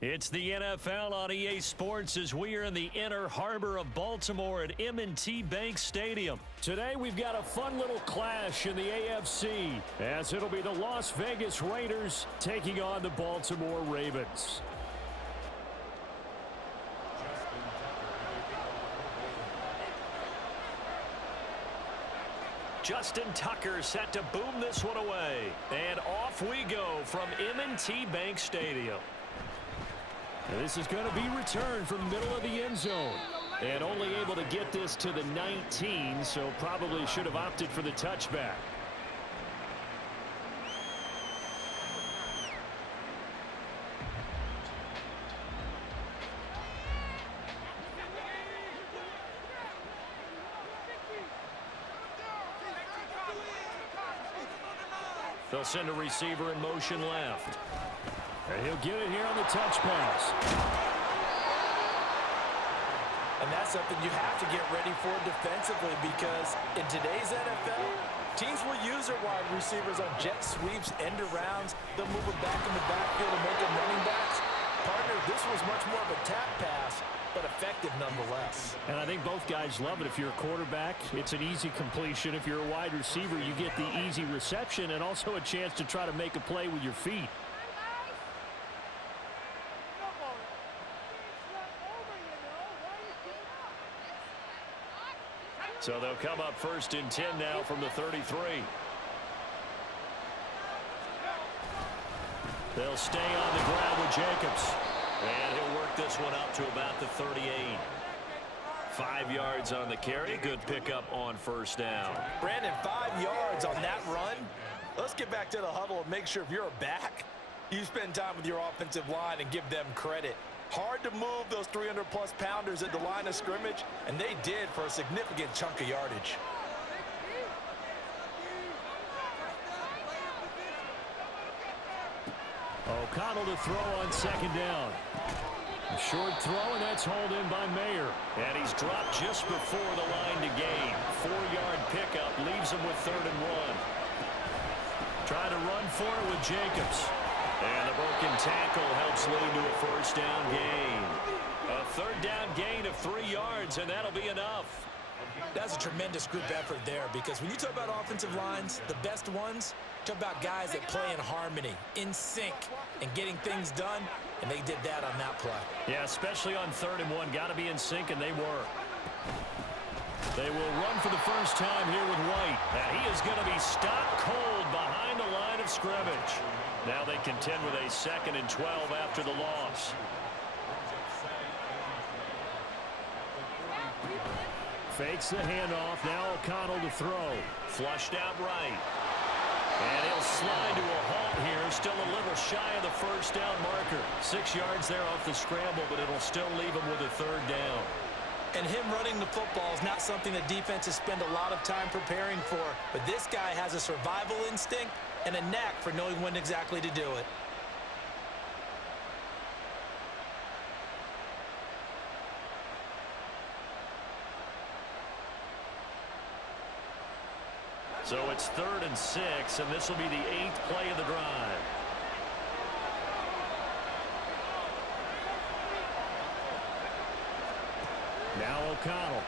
It's the NFL on EA Sports as we are in the inner harbor of Baltimore at M&T Bank Stadium. Today we've got a fun little clash in the AFC as it'll be the Las Vegas Raiders taking on the Baltimore Ravens. Justin Tucker set to boom this one away. And off we go from M&T Bank Stadium. And this is going to be returned from the middle of the end zone. And only able to get this to the 19, so probably should have opted for the touchback. They'll send a receiver in motion left. And he'll get it here on the touch pass. And that's something you have to get ready for defensively because in today's NFL, teams will use their wide receivers on jet sweeps, end arounds. They'll move them back in the backfield and make them running backs. Partner, this was much more of a tap pass, but effective nonetheless. And I think both guys love it. If you're a quarterback, it's an easy completion. If you're a wide receiver, you get the easy reception and also a chance to try to make a play with your feet. So they'll come up 1st and 10 now from the 33. They'll stay on the ground with Jacobs. And he'll work this one up to about the 38. 5 yards on the carry. Good pickup on 1st down. Brandon, 5 yards on that run. Let's get back to the huddle and make sure if you're a back, you spend time with your offensive line and give them credit. Hard to move those 300-plus pounders at the line of scrimmage, and they did for a significant chunk of yardage. O'Connell to throw on 2nd down. A short throw, and that's hauled in by Mayer. And he's dropped just before the line to gain. 4-yard pickup leaves him with 3rd and 1. Trying to run for it with Jacobs. And the broken tackle helps lead to a 1st down gain. A 3rd down gain of 3 yards, and that'll be enough. That's a tremendous group effort there because when you talk about offensive lines, the best ones, talk about guys that play in harmony, in sync, and getting things done, and they did that on that play. Yeah, especially on 3rd and 1. Got to be in sync, and they were. They will run for the first time here with White. And he is going to be stopped cold behind the line of scrimmage. Now they contend with a 2nd and 12 after the loss. Fakes the handoff. Now O'Connell to throw. Flushed out right. And he'll slide to a halt here. Still a little shy of the 1st down marker. 6 yards there off the scramble, but it'll still leave him with a 3rd down. And him running the football is not something that defenses spend a lot of time preparing for. But this guy has a survival instinct and a knack for knowing when exactly to do it. So it's 3rd and 6, and this will be the 8th play of the drive. Now O'Connell.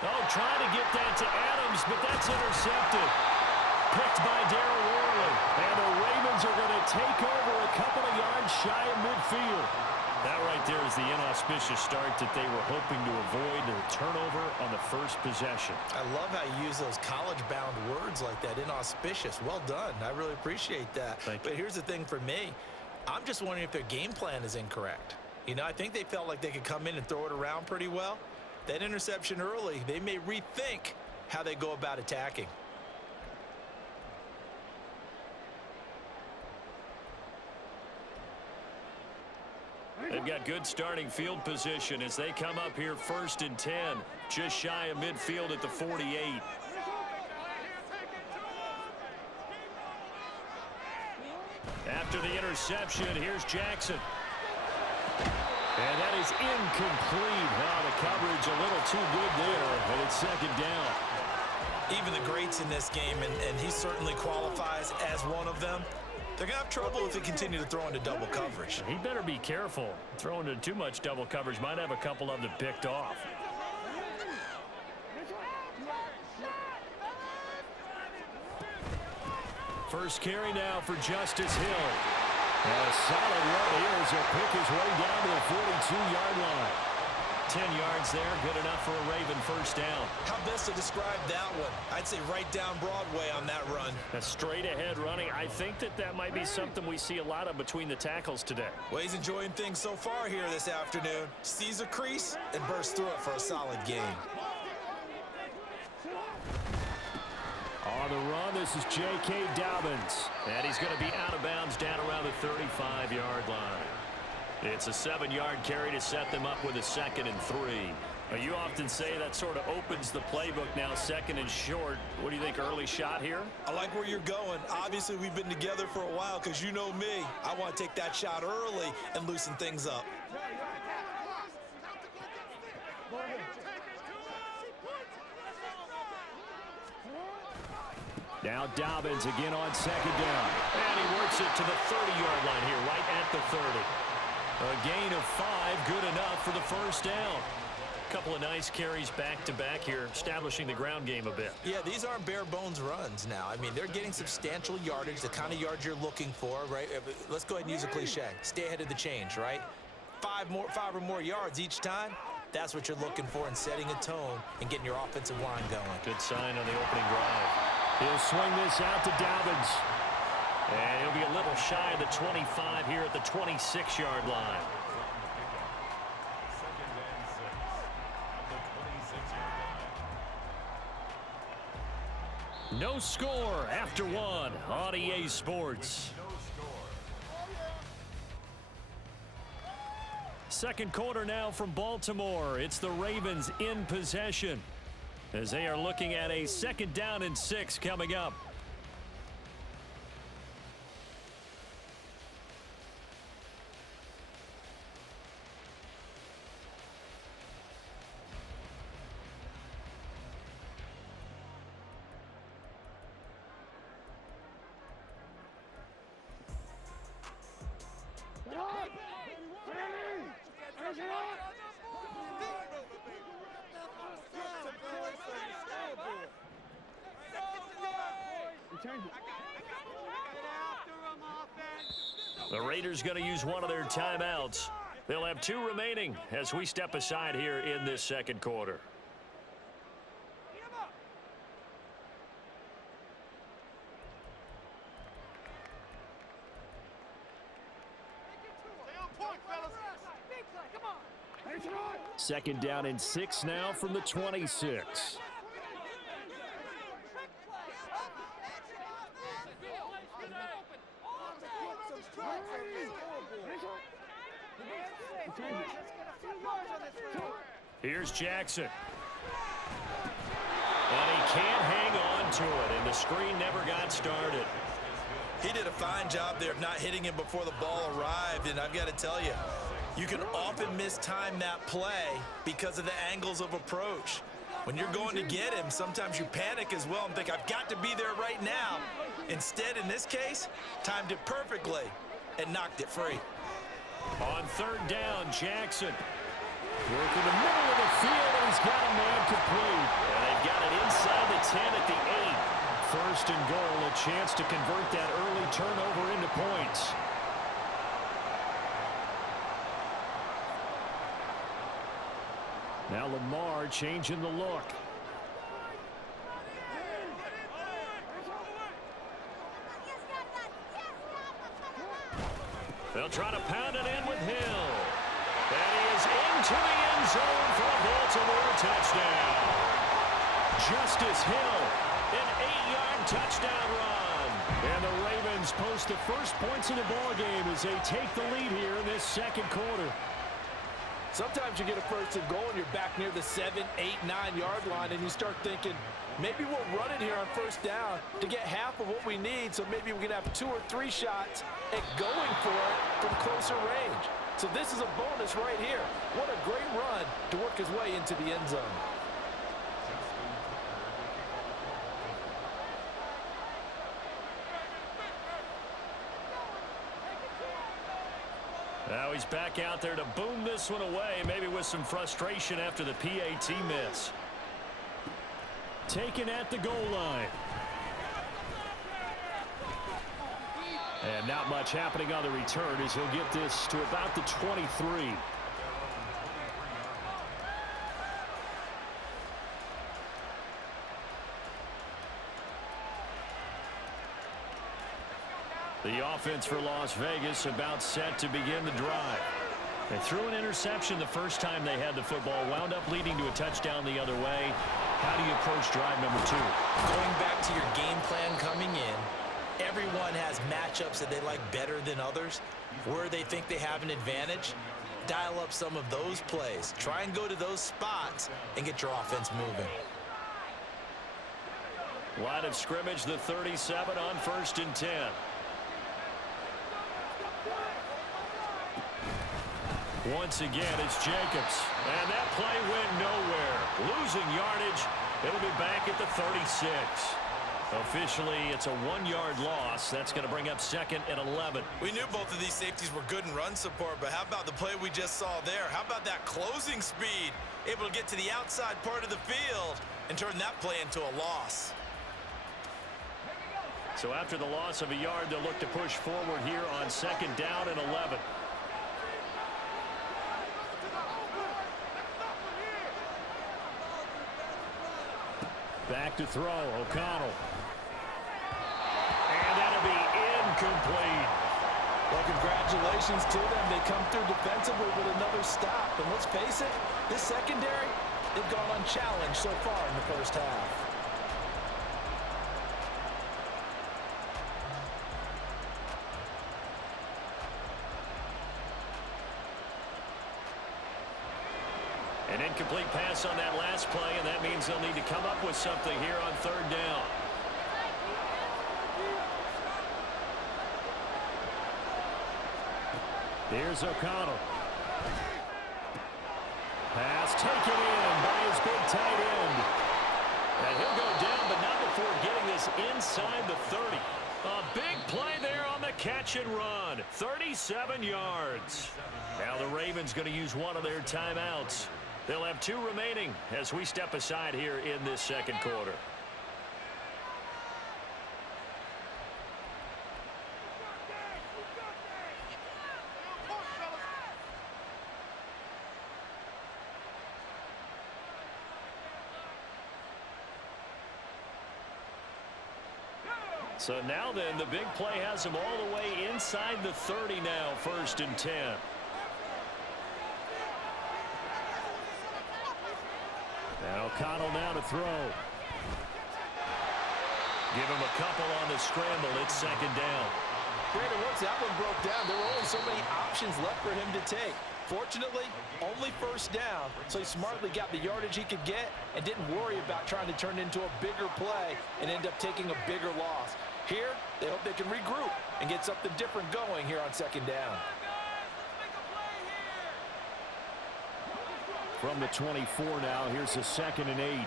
Oh, trying to get that to Adams, but that's intercepted. Picked by Darryl Worley. And the Ravens are going to take over a couple of yards shy of midfield. That right there is the inauspicious start that they were hoping to avoid, the turnover on the 1st possession. I love how you use those college-bound words like that, inauspicious. Well done. I really appreciate that. But here's the thing for me. I'm just wondering if their game plan is incorrect. You know, I think they felt like they could come in and throw it around pretty well. That interception early, they may rethink how they go about attacking. They've got good starting field position as they come up here 1st and 10, just shy of midfield at the 48. After the interception, here's Jackson. And that is incomplete. Now the coverage a little too good there, and it's 2nd down. Even the greats in this game, and he certainly qualifies as one of them, They're going to have trouble if they continue to throw into double coverage. He better be careful. Throwing into too much double coverage might have a couple of them picked off. First carry now for Justice Hill. And a solid run here as he'll pick his way down to the 42-yard line. 10 yards there, good enough for a Raven first down. How best to describe that one? I'd say right down Broadway on that run. A straight ahead running. I think that might be something we see a lot of between the tackles today. Well, he's enjoying things so far here this afternoon. Sees a crease and bursts through it for a solid gain. On the run, this is J.K. Dobbins. And he's going to be out of bounds down around the 35-yard line. It's a 7-yard carry to set them up with a 2nd and 3. You often say that sort of opens the playbook now, 2nd and short. What do you think, early shot here? I like where you're going. Obviously, we've been together for a while because you know me. I want to take that shot early and loosen things up. Now Dobbins again on 2nd down. And he works it to the 30-yard line here, right at the 30. A gain of 5, good enough for the first down. A couple of nice carries back-to-back here, establishing the ground game a bit. Yeah, these aren't bare-bones runs now. I mean, they're getting substantial yardage, the kind of yards you're looking for, right? Let's go ahead and use a cliche. Stay ahead of the change, right? 5 or more yards each time. That's what you're looking for in setting a tone and getting your offensive line going. Good sign on the opening drive. He'll swing this out to Dobbins. And he'll be a little shy of the 25 here at the 26-yard line. No score after 1 on EA Sports. Second quarter now from Baltimore. It's the Ravens in possession as they are looking at a 2nd down and 6 coming up. The Raiders going to use one of their timeouts. They'll have 2 remaining as we step aside here in this second quarter. Second down and 6 now from the 26. Here's Jackson. And he can't hang on to it, and the screen never got started. He did a fine job there of not hitting him before the ball arrived, and I've got to tell you, you can often mistime that play because of the angles of approach. When you're going to get him, sometimes you panic as well and think, I've got to be there right now. Instead, in this case, timed it perfectly and knocked it free. On 3rd down, Jackson. Working the middle of the field, and he's got a man complete. And they've got it inside the 10 at the 8. 1st and goal, a chance to convert that early turnover into points. Now Lamar changing the look. They'll try to pound it in with Hill. And he is into the end zone for a Baltimore touchdown. Justice Hill, an 8-yard touchdown run. And the Ravens post the first points of the ballgame as they take the lead here in this second quarter. Sometimes you get a 1st and goal and you're back near the 7, 8, 9-yard line and you start thinking, maybe we'll run it here on 1st down to get half of what we need, so maybe we can have 2 or 3 shots at going for it from closer range. So this is a bonus right here. What a great run to work his way into the end zone. Now he's back out there to boom this one away, maybe with some frustration after the PAT miss. Taken at the goal line. And not much happening on the return as he'll get this to about the 23. The offense for Las Vegas about set to begin the drive. They threw an interception the first time they had the football, wound up leading to a touchdown the other way. How do you approach drive number 2? Going back to your game plan coming in, everyone has matchups that they like better than others. Where they think they have an advantage, dial up some of those plays. Try and go to those spots and get your offense moving. Line of scrimmage, the 37 on 1st and 10. Once again, it's Jacobs. And that play went nowhere. Losing yardage. It'll be back at the 36. Officially, it's a 1-yard loss. That's going to bring up 2nd and 11. We knew both of these safeties were good in run support, but how about the play we just saw there? How about that closing speed? Able to get to the outside part of the field and turn that play into a loss. So after the loss of a yard, they'll look to push forward here on 2nd down and 11. Back to throw, O'Connell. And that'll be incomplete. Well, congratulations to them. They come through defensively with another stop. And let's face it, this secondary, they've gone unchallenged so far in the first half. An incomplete pass on that last play, and that means they'll need to come up with something here on 3rd down. Here's O'Connell. Pass taken in by his big tight end. And he'll go down, but not before getting this inside the 30. A big play there on the catch and run. 37 yards. Now the Ravens going to use one of their timeouts. They'll have 2 remaining as we step aside here in this 2nd quarter. So now then, the big play has them all the way inside the 30 now, 1st and 10. And O'Connell now to throw. Give him a couple on the scramble. It's 2nd down. Brandon, once that one broke down, there were only so many options left for him to take. Fortunately, only 1st down, so he smartly got the yardage he could get and didn't worry about trying to turn it into a bigger play and end up taking a bigger loss. Here, they hope they can regroup and get something different going here on 2nd down. From the 24 now, here's the 2nd and 8.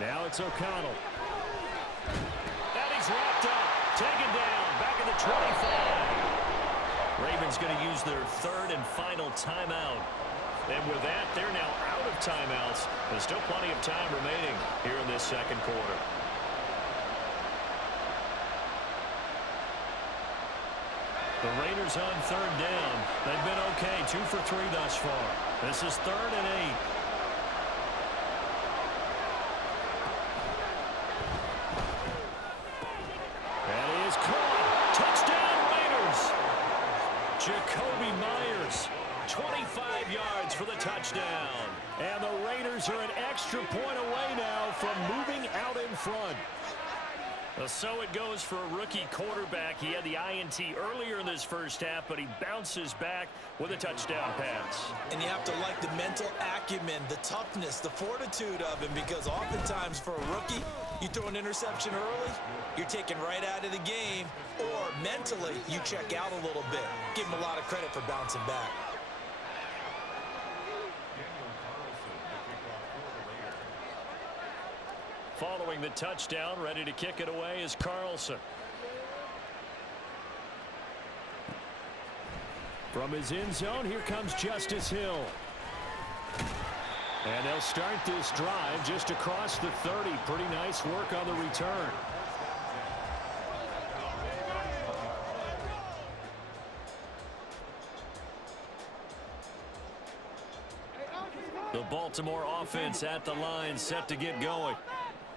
Now it's O'Connell. And he's wrapped up. Taken down. Back at the 25. Ravens going to use their 3rd and final timeout. And with that, they're now out of timeouts. There's still plenty of time remaining here in this 2nd quarter. The Raiders on 3rd down. They've been okay, 2 for 3 thus far. This is 3rd and 8. And he is caught. Touchdown, Raiders. Jacoby Myers. 25 yards for the touchdown. And the Raiders are an extra point away now from moving out in front. So it goes for a rookie quarterback. He had the INT earlier in this first half, but he bounces back with a touchdown pass. And you have to like the mental acumen, the toughness, the fortitude of him, because oftentimes for a rookie, you throw an interception early, you're taken right out of the game, or mentally, you check out a little bit. Give him a lot of credit for bouncing back. Following the touchdown, ready to kick it away is Carlson. From his end zone, here comes Justice Hill. And they'll start this drive just across the 30. Pretty nice work on the return. The Baltimore offense at the line, set to get going.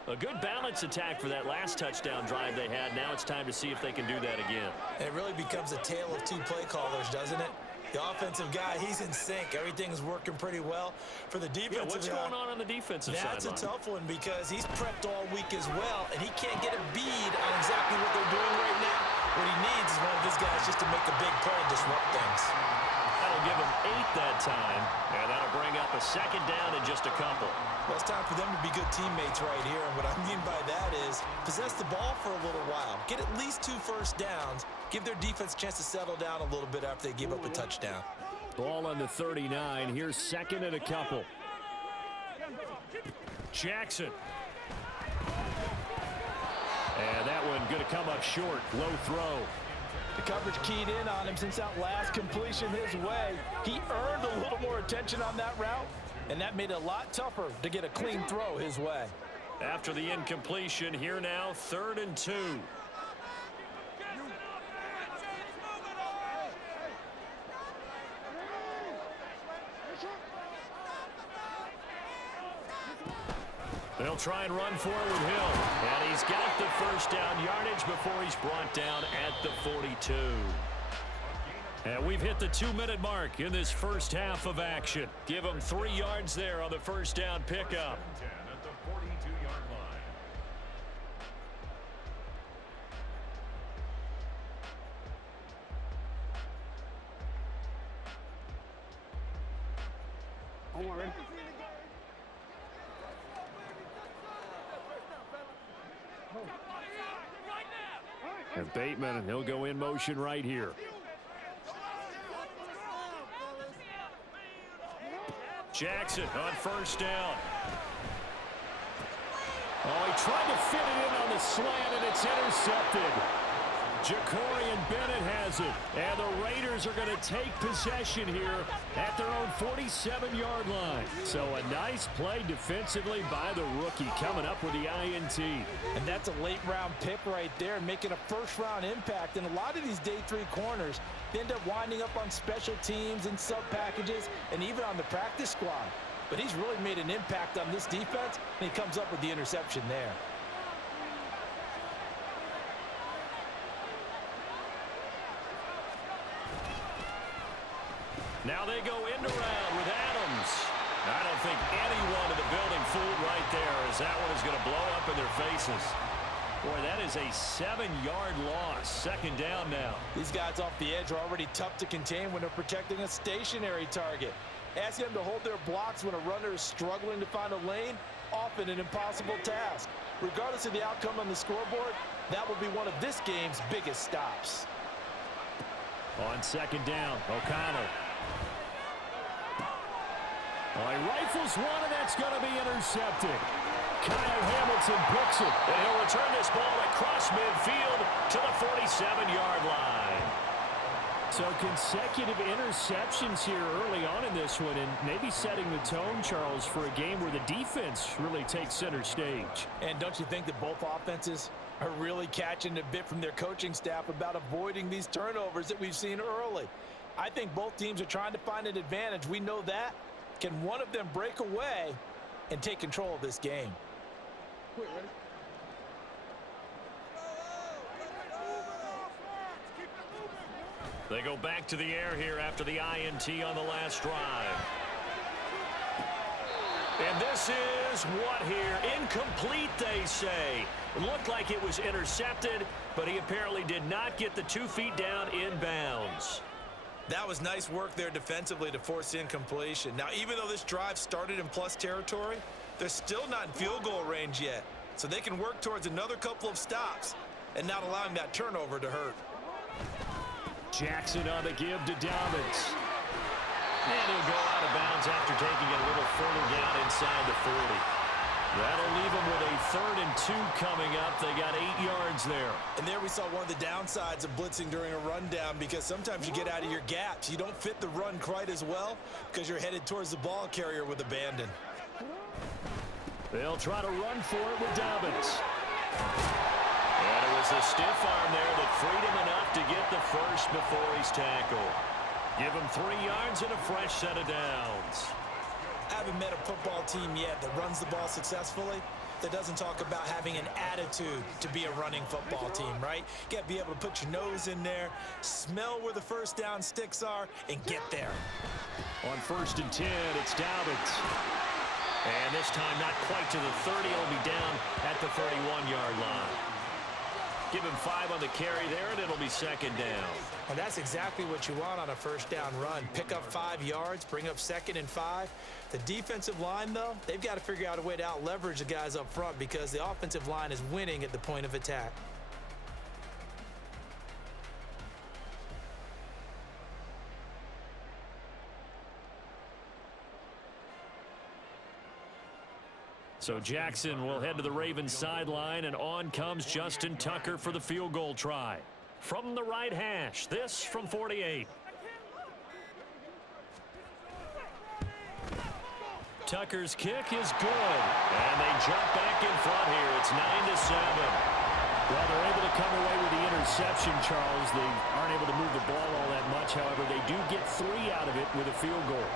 A good balance attack for that last touchdown drive they had. Now it's time to see if they can do that again. It really becomes a tale of two play callers, doesn't it? The offensive guy, he's in sync. Everything's working pretty well. For the defensive what's going on the defensive side? That's a tough one because he's prepped all week as well, and he can't get a bead on exactly what they're doing right now. What he needs is one of his guys just to make a big play and disrupt things. That'll give him 8 that time, and that'll bring up a second down in just a couple. Well, it's time for them to be good teammates right here, and what I mean by that is possess the ball for a little while, get at least 2 first downs, give their defense a chance to settle down a little bit after they give up a touchdown. Ball on the 39. Here's second and a couple. Jackson. And that one going to come up short. Low throw. The coverage keyed in on him since that last completion his way. He earned a little more attention on that route, and that made it a lot tougher to get a clean throw his way. After the incompletion, here now, 3rd and 2. They'll try and run for it with Hill. And he's got the first down yardage before he's brought down at the 42. And we've hit the 2-minute mark in this first half of action. Give him 3 yards there on the first down pickup. At the 42-yard line. And Bateman, he'll go in motion right here. Jackson on first down. Oh, he tried to fit it in on the slant, and it's intercepted. Jacorian Bennett has it, and the Raiders are going to take possession here at their own 47-yard line. So a nice play defensively by the rookie, coming up with the INT. And that's a late-round pick right there, making a first-round impact. And a lot of these day 3 corners end up winding up on special teams and sub-packages and even on the practice squad. But he's really made an impact on this defense, and he comes up with the interception there. Now they go end around with Adams. I don't think anyone in the building fooled right there, as that one is going to blow up in their faces. Boy, that is a 7-yard loss. Second down now. These guys off the edge are already tough to contain when they're protecting a stationary target. Ask them to hold their blocks when a runner is struggling to find a lane, often an impossible task. Regardless of the outcome on the scoreboard, that will be one of this game's biggest stops. On second down, O'Connell. Oh, he rifles one, and that's going to be intercepted. Kyle Hamilton picks it, and he'll return this ball across midfield to the 47-yard line. So consecutive interceptions here early on in this one, and maybe setting the tone, Charles, for a game where the defense really takes center stage. And don't you think that both offenses are really catching a bit from their coaching staff about avoiding these turnovers that we've seen early? I think both teams are trying to find an advantage. We know that. Can one of them break away and take control of this game? They go back to the air here after the INT on the last drive. And this is what here? Incomplete, they say. It looked like it was intercepted, but he apparently did not get the 2 feet down in bounds. That was nice work there defensively to force incompletion. Now, even though this drive started in plus territory, they're still not in field goal range yet. So they can work towards another couple of stops and not allowing that turnover to hurt. Jackson on the give to Dobbins. And he'll go out of bounds after taking it a little further down inside the 40. That'll leave them with a 3rd and 2 coming up. They got 8 yards there. And there we saw one of the downsides of blitzing during a rundown, because sometimes you get out of your gaps. You don't fit the run quite as well because you're headed towards the ball carrier with abandon. They'll try to run for it with Dobbins. And it was a stiff arm there that freed him enough to get the first before he's tackled. Give him 3 yards and a fresh set of downs. I haven't met a football team yet that runs the ball successfully that doesn't talk about having an attitude to be a running football team, right? You got to be able to put your nose in there, smell where the first down sticks are, and get there. On 1st and 10, it's Dobbins. And this time not quite to the 30. It'll be down at the 31-yard line. Give him 5 on the carry there, and it'll be 2nd down. And that's exactly what you want on a first down run. Pick up 5 yards, bring up 2nd and 5. The defensive line, though, they've got to figure out a way to out-leverage the guys up front because the offensive line is winning at the point of attack. So Jackson will head to the Ravens sideline, and on comes Justin Tucker for the field goal try. From the right hash, this from 48. Tucker's kick is good, and they jump back in front here. It's 9-7. Well, they're able to come away with the interception, Charles. They aren't able to move the ball all that much. However, they do get 3 out of it with a field goal.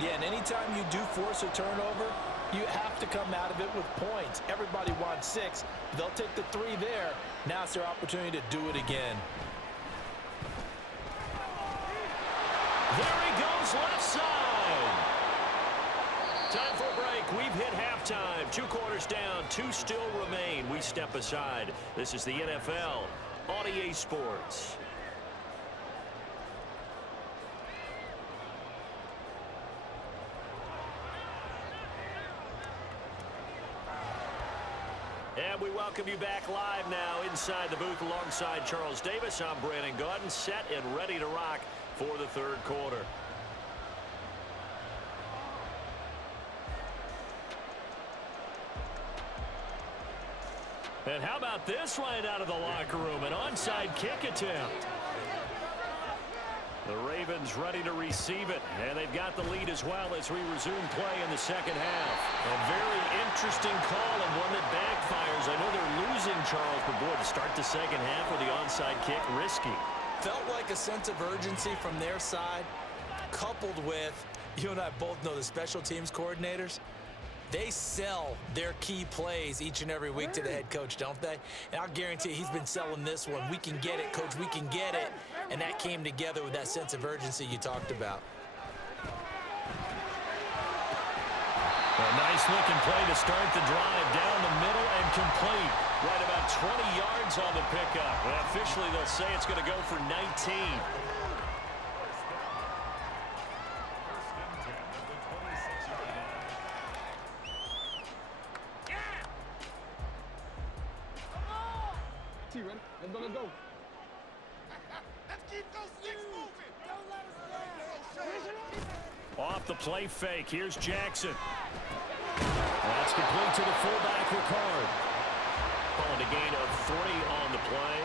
Yeah, and anytime you do force a turnover, you have to come out of it with points. Everybody wants 6. They'll take the 3 there. Now it's their opportunity to do it again. There he goes, left side. Time for a break. We've hit halftime. 2 quarters down, 2 still remain. We step aside. This is the NFL on EA Sports. And we welcome you back live now inside the booth alongside Charles Davis. I'm Brandon Gaudin, set and ready to rock for the 3rd quarter. And how about this right out of the locker room? An onside kick attempt. The Ravens ready to receive it, and they've got the lead as well as we resume play in the 2nd half. A very interesting call and one that backfires. I know they're losing, Charles, but boy, to start the 2nd half with the onside kick, risky. Felt like a sense of urgency from their side, coupled with, you and I both know the special teams coordinators. They sell their key plays each and every week to the head coach, don't they? And I'll guarantee he's been selling this one. We can get it, coach, we can get it. And that came together with that sense of urgency you talked about. A nice-looking play to start the drive down the middle and complete. Right about 20 yards on the pickup. And officially, they'll say it's going to go for 19. Let's go. Let's keep those sticks moving. Don't let us down. Off the play fake. Here's Jackson. That's complete to the fullback, Ricard. Calling a gain of 3 on the play,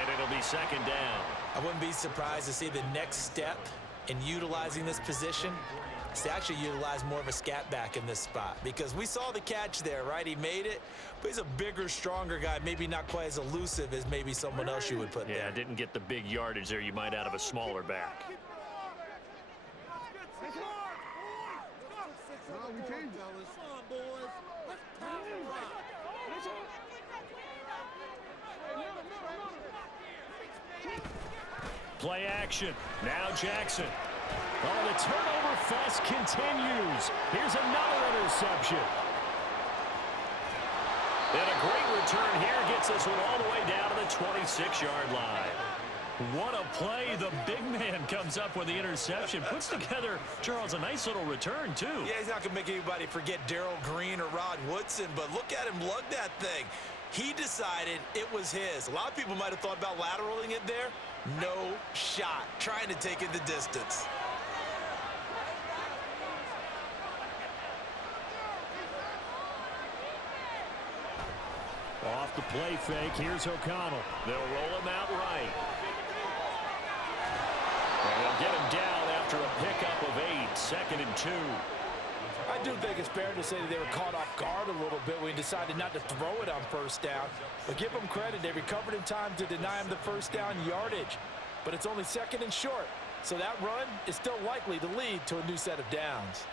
and it'll be 2nd down. I wouldn't be surprised to see the next step in utilizing this position is to actually utilize more of a scat back in this spot, because we saw the catch there, right? He made it, but he's a bigger, stronger guy, maybe not quite as elusive as maybe someone else you would put there. Yeah, didn't get the big yardage there you might out of a smaller back. Play action. Now Jackson. Oh, the turnover fest continues. Here's another interception. And a great return here gets this one all the way down to the 26-yard line. What a play. The big man comes up with the interception. Puts together, Charles, a nice little return, too. Yeah, he's not going to make anybody forget Darrell Green or Rod Woodson, but look at him lug that thing. He decided it was his. A lot of people might have thought about lateraling it there. No shot. Trying to take it the distance. Play fake. Here's O'Connell. They'll roll him out right. And they'll get him down after a pickup of 8. 2nd and 2. I do think it's fair to say that they were caught off guard a little bit when he decided not to throw it on first down. But give them credit. They recovered in time to deny him the first down yardage. But it's only 2nd and short. So that run is still likely to lead to a new set of downs.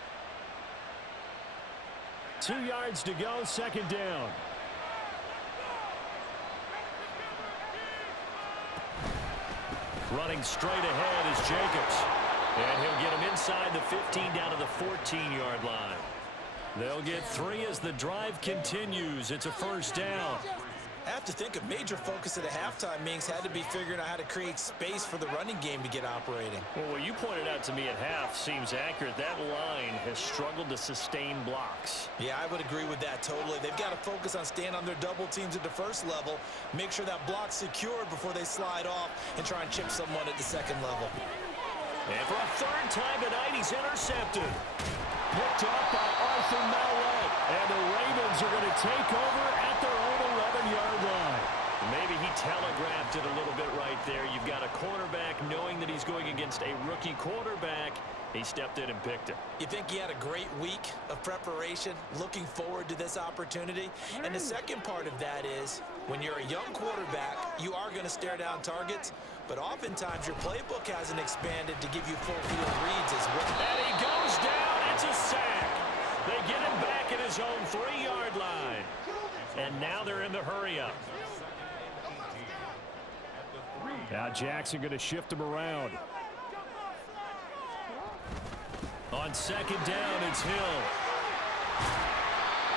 2 yards to go. 2nd down. Running straight ahead is Jacobs. And he'll get him inside the 15 down to the 14-yard line. They'll get 3 as the drive continues. It's a first down. I have to think a major focus at a halftime meetings had to be figuring out how to create space for the running game to get operating. Well, what you pointed out to me at half seems accurate. That line has struggled to sustain blocks. Yeah, I would agree with that totally. They've got to focus on staying on their double teams at the first level, make sure that block's secured before they slide off and try and chip someone at the second level. And for a 3rd time tonight, he's intercepted. Picked off by Arthur Mallett. And the Ravens are going to take over at their own 11-yard line. Maybe he telegraphed it a little bit right there. You've got a quarterback knowing that he's going against a rookie quarterback. He stepped in and picked it. You think he had a great week of preparation, looking forward to this opportunity? And the second part of that is, when you're a young quarterback, you are going to stare down targets, but oftentimes your playbook hasn't expanded to give you full field reads as well. And he goes down. It's a sack. They get him back at his own 3-yard line. And now they're in the hurry-up. Now Jackson going to shift him around. On 2nd down, it's Hill.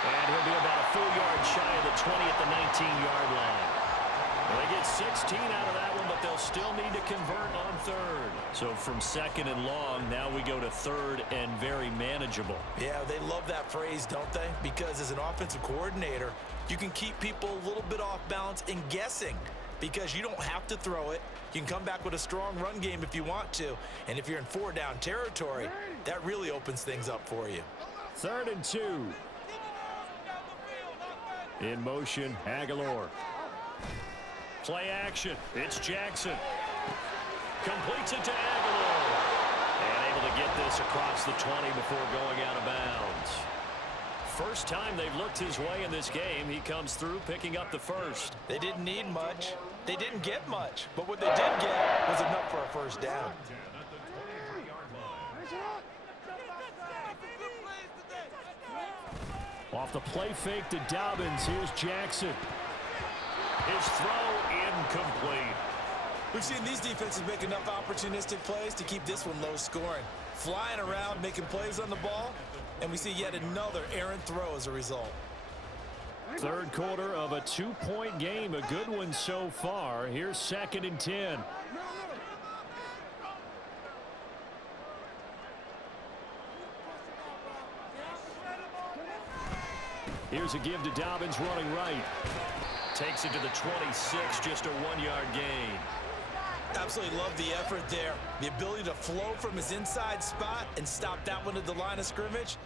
And he'll be about a full yard shy of the 20 at the 19-yard line. Well, they get 16 out of that one, but they'll still need to convert on 3rd. So from 2nd and long, now we go to 3rd and very manageable. Yeah, they love that phrase, don't they? Because as an offensive coordinator, you can keep people a little bit off balance and guessing because you don't have to throw it. You can come back with a strong run game if you want to. And if you're in 4-down territory, that really opens things up for you. 3rd and 2. In motion, Aguilar. Play action. It's Jackson. Completes it to Aguilar. And able to get this across the 20 before going out of bounds. First time they've looked his way in this game. He comes through picking up the first. They didn't need much. They didn't get much. But what they did get was enough for a first down. Off the play fake to Dobbins. Here's Jackson. His throw incomplete. We've seen these defenses make enough opportunistic plays to keep this one low scoring. Flying around, making plays on the ball, and we see yet another errant throw as a result. 3rd quarter of a 2-point game. A good one so far. Here's 2nd and 10. Here's a give to Dobbins running right. Takes it to the 26, just a 1-yard gain. Absolutely love the effort there. The ability to flow from his inside spot and stop that one at the line of scrimmage.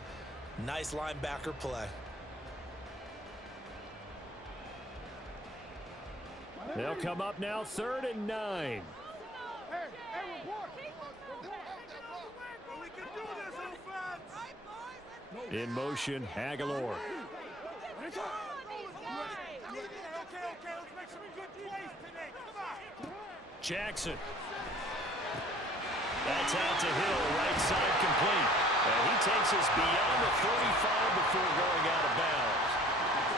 Nice linebacker play. They'll come up now 3rd and 9. In motion, Aguilar. Jackson. That's out to Hill, right side complete. And he takes us beyond the 35 before going out of bounds.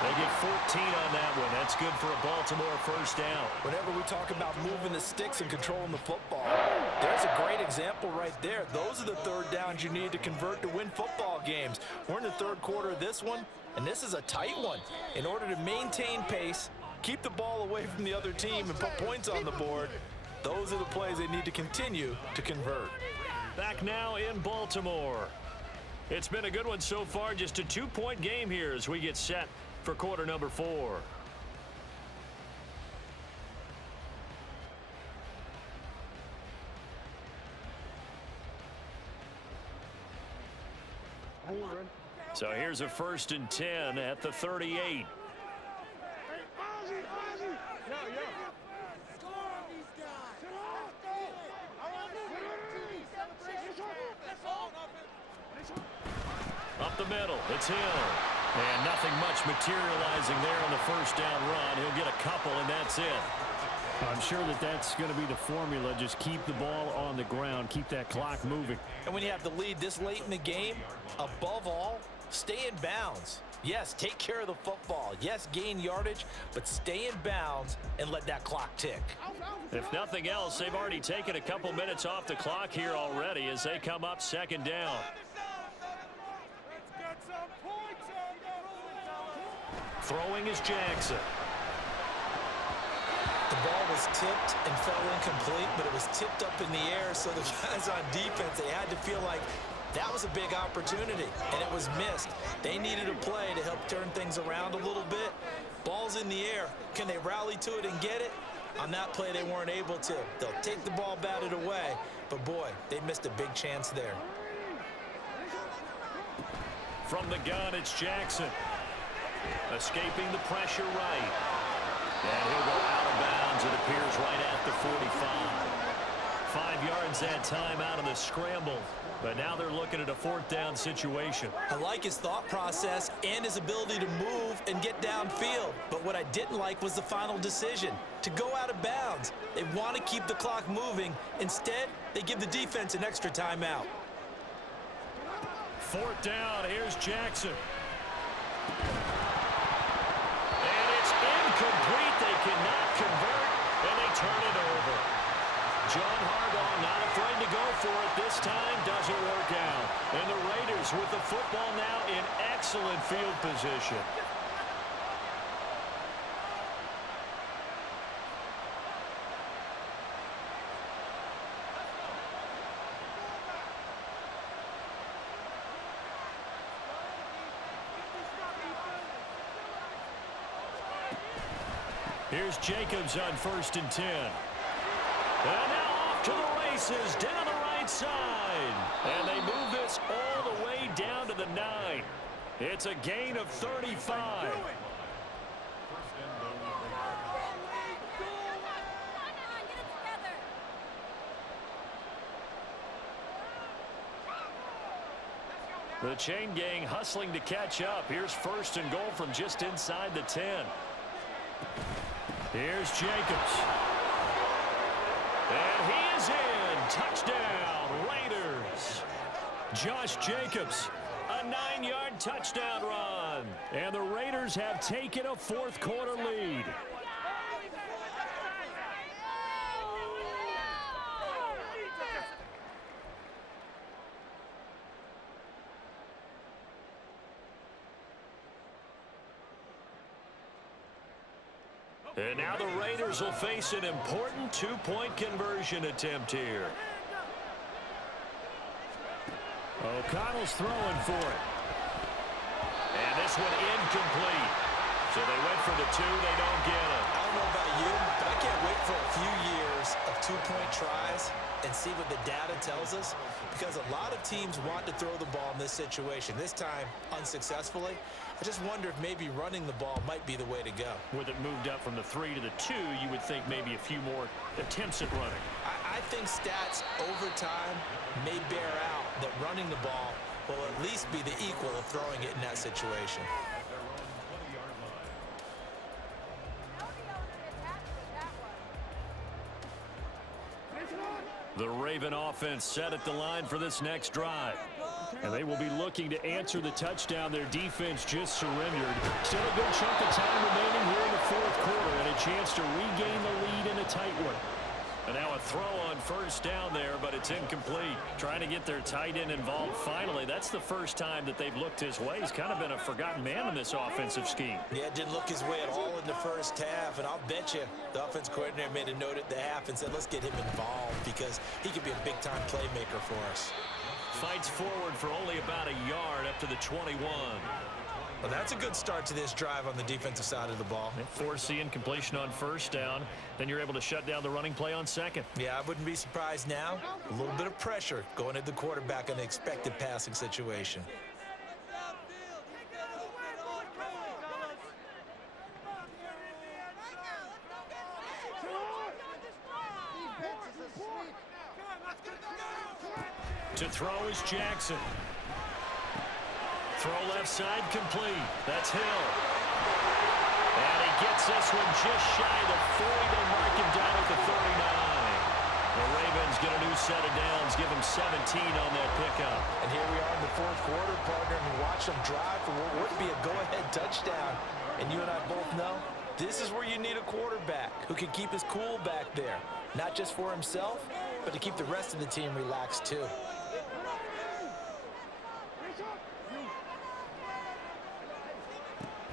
They get 14 on that one. That's good for a Baltimore first down. Whenever we talk about moving the sticks and controlling the football, there's a great example right there. Those are the 3rd downs you need to convert to win football games. We're in the 3rd quarter of this one, and this is a tight one. In order to maintain pace, keep the ball away from the other team, and put points on the board, those are the plays they need to continue to convert. Back now in Baltimore. It's been a good one so far. Just a 2-point game here as we get set for quarter number 4. So here's a 1st and 10 at the 38. up the middle. It's Hill. And nothing much materializing there on the first down run. He'll get a couple, and that's it. I'm sure that that's going to be the formula. Just keep the ball on the ground. Keep that clock moving. And when you have the lead this late in the game, above all, stay in bounds. Yes, take care of the football. Yes, gain yardage, but stay in bounds and let that clock tick. If nothing else, they've already taken a couple minutes off the clock here already as they come up second down. Throwing is Jackson. The ball was tipped and fell incomplete, but it was tipped up in the air, so the guys on defense, they had to feel like that was a big opportunity, and it was missed. They needed a play to help turn things around a little bit. Ball's in the air. Can they rally to it and get it? On that play, they weren't able to. They'll take the ball, batted away, but boy, they missed a big chance there. From the gun, it's Jackson. Escaping the pressure right. And he'll go out of bounds, it appears, right at the 45. 5 yards that time out of the scramble. But now they're looking at a fourth down situation. I like his thought process and his ability to move and get downfield. But what I didn't like was the final decision, to go out of bounds. They want to keep the clock moving. Instead, they give the defense an extra timeout. Fourth down, here's Jackson. And it's incomplete. They cannot convert, and they turn it over. John Harbaugh not afraid to go for it. This time doesn't work out. And the Raiders with the football now in excellent field position. Here's Jacobs on 1st and 10. And now off to the races down the right side. And they move this all the way down to the 9. It's a gain of 35. The chain gang hustling to catch up. Here's 1st and goal from just inside the 10. Here's Jacobs. And he is in. Touchdown, Raiders. Josh Jacobs, a 9-yard touchdown run. And the Raiders have taken a fourth-quarter lead. And now the Raiders will face an important two-point conversion attempt here. O'Connell's throwing for it. And this one incomplete. So they went for the 2. They don't get it. I don't know about you, but I can't wait for a few years of two-point tries and see what the data tells us, because a lot of teams want to throw the ball in this situation. This time, unsuccessfully. I just wonder if maybe running the ball might be the way to go. With it moved up from the 3 to the 2, you would think maybe a few more attempts at running. I think stats over time may bear out that running the ball will at least be the equal of throwing it in that situation. The Raven offense set at the line for this next drive. And they will be looking to answer the touchdown. Their defense just surrendered. Still a good chunk of time remaining here in the fourth quarter and a chance to regain the lead in a tight one. And now a throw on 1st down there, but it's incomplete. Trying to get their tight end involved finally. That's the first time that they've looked his way. He's kind of been a forgotten man in this offensive scheme. Yeah, didn't look his way at all in the first half, and I'll bet you the offense coordinator made a note at the half and said, let's get him involved because he could be a big-time playmaker for us. Fights forward for only about a yard up to the 21. Well, that's a good start to this drive on the defensive side of the ball. Force the incompletion on 1st down. Then you're able to shut down the running play on 2nd. Yeah, I wouldn't be surprised now. A little bit of pressure going at the quarterback in the expected passing situation. To throw is Jackson. Throw left side complete. That's Hill. And he gets this one just shy of the 40. They'll mark him down at the 39. The Ravens get a new set of downs, give them 17 on that pickup. And here we are in the fourth quarter, partner, and we watch them drive for what would be a go-ahead touchdown. And you and I both know this is where you need a quarterback who can keep his cool back there, not just for himself, but to keep the rest of the team relaxed too.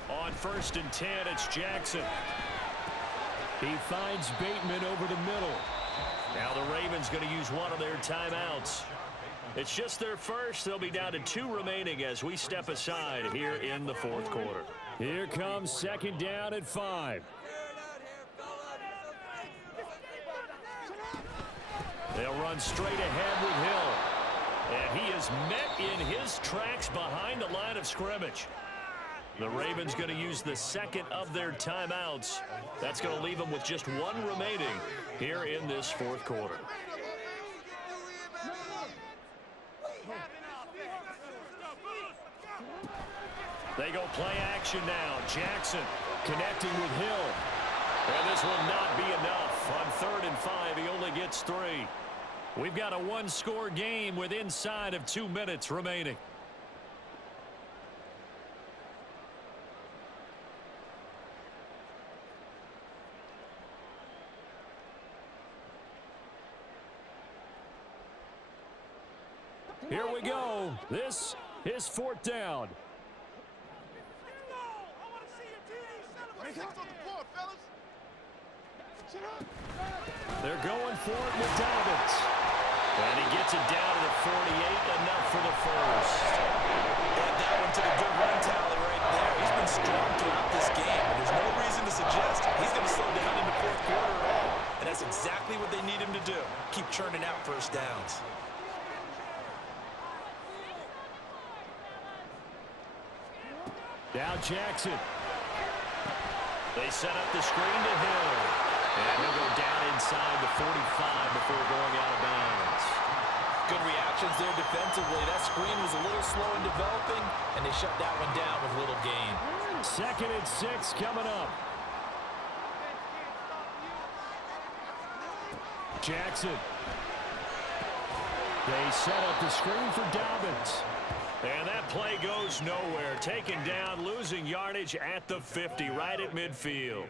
On 1st and 10, it's Jackson. He finds Bateman over the middle. Now the Ravens going to use one of their timeouts. It's just their first. They'll be down to 2 remaining as we step aside here in the fourth quarter. Here comes 2nd down at 5. They'll run straight ahead with Hill. And he is met in his tracks behind the line of scrimmage. The Ravens going to use the second of their timeouts. That's going to leave them with just 1 remaining here in this fourth quarter. They go play action now. Jackson connecting with Hill. And this will not be enough. On 3rd and 5, he only gets 3. We've got a 1-score game with inside of 2 minutes remaining. Here we go. This is 4th down. They're going for it with Dobbins. And he gets it down to the 48, enough for the first. Add that one to the good run tally right there. He's been strong throughout this game, and there's no reason to suggest he's going to slow down in the fourth quarter at all. And that's exactly what they need him to do. Keep churning out first downs. Now Jackson. They set up the screen to Hill. And he'll go down inside the 45 before going out of bounds. Good reactions there defensively. That screen was a little slow in developing, and they shut that one down with little gain. 2nd and 6 coming up. Jackson. They set up the screen for Dobbins. And that play goes nowhere. Taken down, losing yardage at the 50, right at midfield.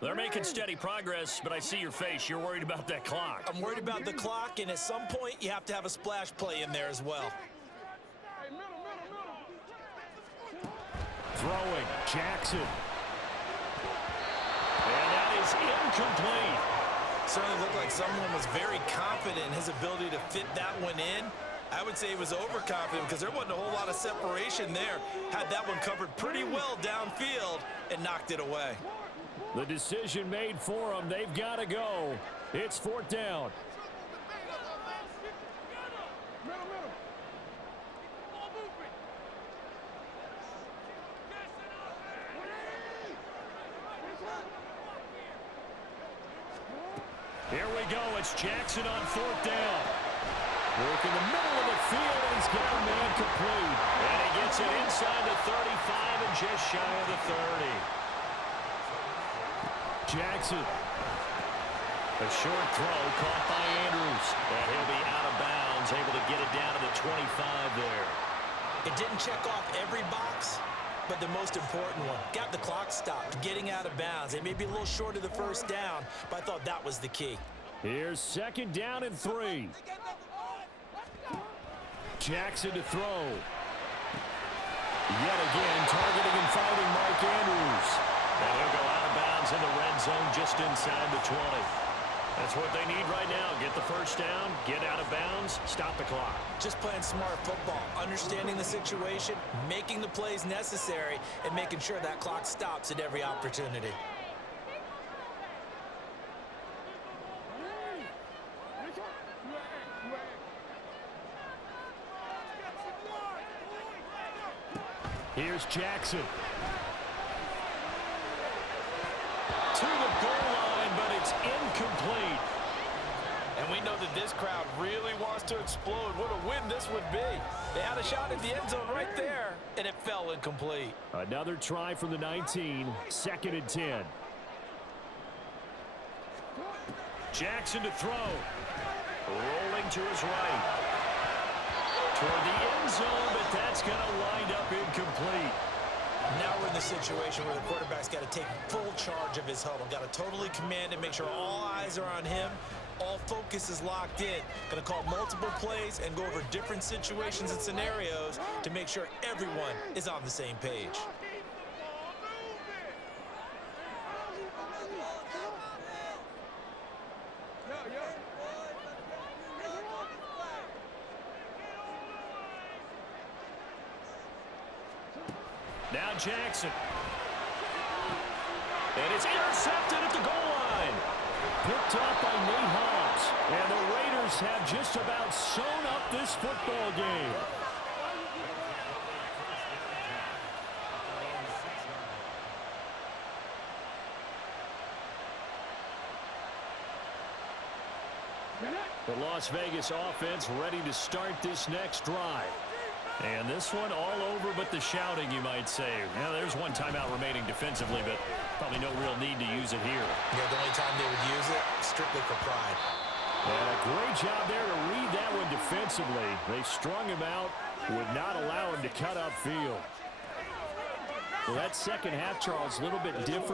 They're making steady progress, but I see your face. You're worried about that clock. I'm worried about the clock, and at some point, you have to have a splash play in there as well. Throwing, Jackson. And that is incomplete. Certainly looked like someone was very confident in his ability to fit that one in. I would say he was overconfident because there wasn't a whole lot of separation there. Had that one covered pretty well downfield and knocked it away. The decision made for them. They've got to go. It's 4th down. Here we go. It's Jackson on 4th down. Work in the middle of the field, and he's got a man complete. And he gets it inside the 35 and just shy of the 30. Jackson. A short throw caught by Andrews. And he'll be out of bounds, able to get it down to the 25 there. It didn't check off every box, but the most important one. Got the clock stopped, getting out of bounds. It may be a little short of the first down, but I thought that was the key. Here's 2nd down and 3. Jackson to throw. Yet again, targeting and fighting Mike Andrews. And he'll go out of bounds in the red zone just inside the 20. That's what they need right now. Get the first down, get out of bounds, stop the clock. Just playing smart football, understanding the situation, making the plays necessary, and making sure that clock stops at every opportunity. Here's Jackson. To the goal line, but it's incomplete. And we know that this crowd really wants to explode. What a win this would be. They had a shot at the end zone right there, and That fell incomplete. Another try from the 19. 2nd and 10. Jackson to throw. Rolling to his right. Toward the end zone, but that's going to wind up incomplete. Now we're in the situation where the quarterback's got to take full charge of his huddle. Got to totally command it, make sure all eyes are on him. All focus is locked in. Going to call multiple plays and go over different situations and scenarios to make sure everyone is on the same page. Now Jackson. And it's intercepted at the goal line. Picked up by Nate Hobbs. And the Raiders have just about sewn up this football game. The Las Vegas offense ready to start this next drive. And this one all over but the shouting, you might say. Now, there's one timeout remaining defensively, but probably no real need to use it here. Yeah, the only time they would use it, strictly for pride. And a great job there to read that one defensively. They strung him out, would not allow him to cut upfield. Well, that second half, Charles, a little bit different